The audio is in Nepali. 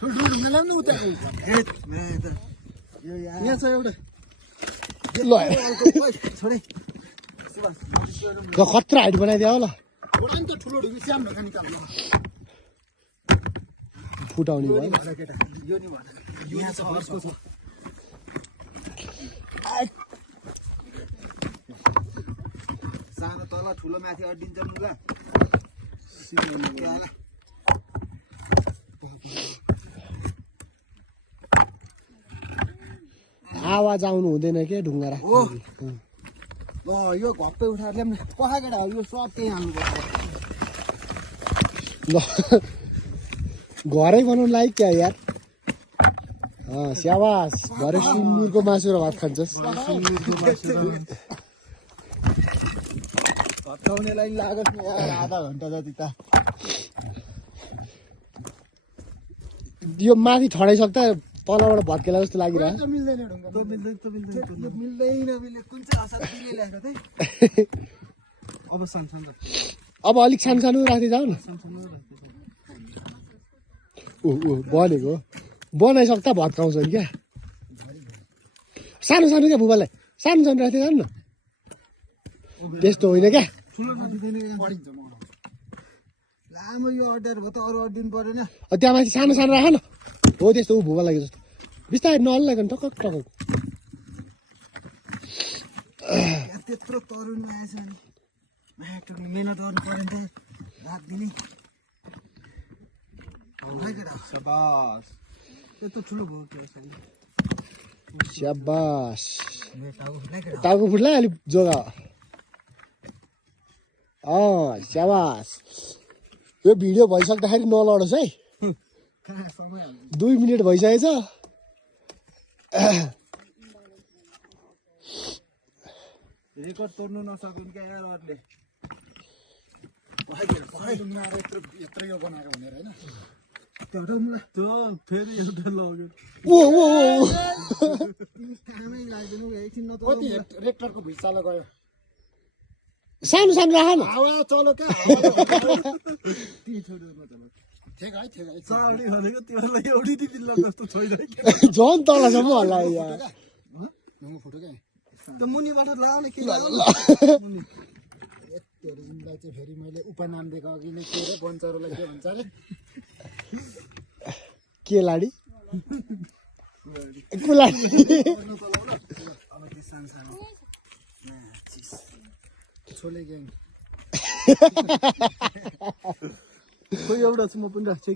ठुल्ठुलो ढुङ्गा ल्याउनु उता यहाँ छ एउटा ल खतरा हाइट बनाइदियो होला ठुलो ढुङ्गा स्याम ढुङ्गा निकाल्नु फुटाउने भयो यो नि भएन यहाँ छ हर्सको छ सानो तल ठुलो माथि अड्डिन्छ मुगा आवाज आउनु हुँदैन के ढुङ्गा राख यो घप्पै उठाएर ल्याउनु कहाँ केटा हो यो सब त्यही हाल्नुपर्छ ल घरै बनाउनु लाइक क्या यार स्याबास घरै सुँगुरको मासु र भात खान्छस् हटाउनेलाई लागत आधा घन्टा जति त यो माथि ठडाइसक्दा तलबाट भत्केला जस्तो लागिरहेको मिल्दैन ढुङ्गा मिल्दैन कुन चाहिँ असाध्यै ल्याएको चाहिँ अब सानो अब अलिक सानो सानो राख्दै जाऊ न बनेको बनाइसक्दा भत्काउँछ नि क्या सानो सानो क्या बुबालाई सानो सानो राख्दै जानु न त्यस्तो होइन क्या ठुलो नदिँदैन पढिन्छ लामो यो अड्डाएर भयो त अरू अड्डिनु परेन त्यहाँ माथि सानो सानो राख न हो त्यस्तो ऊ भुवा लाग्यो जस्तो बिस्तारै नल्लाइकन टकक टकक त्यत्रो तरुण आएछ नि मेहनत गर्नु पऱ्यो नि त रात दिने त्यत्रो ठुलो भयो स्याबास टाउको फुट्ला अलिक जोगा स्याबास यो भिडियो भइसक्दाखेरि नलडोस् है 2 मिनट भइसकेछ रेकर्ड तोड्नु नसक्नु क्या एररले यत्रो यो बनाएको भनेर होइन त्यो फेरि एउटा लग्यो कामै लाग्दैन एकछिन कति रेक्टरको भिसालो गयो सानो सानो राख न हावा चलो क्या चाउडी भनेको तिमीहरूलाई एउटै दिल्ला जस्तो छैन झन् तलसम्म होला यार फोटो क्या त्यो मुनिबाट लाउने के तिमीलाई चाहिँ फेरि मैले उपनाम दिएको अघिले के अरे बन्चरोलाई के भन्छ अरे के लाडी कुलाडी अब त्यो सानो छोले ग्याङ खोइ एउटा छु म पनि राख्छु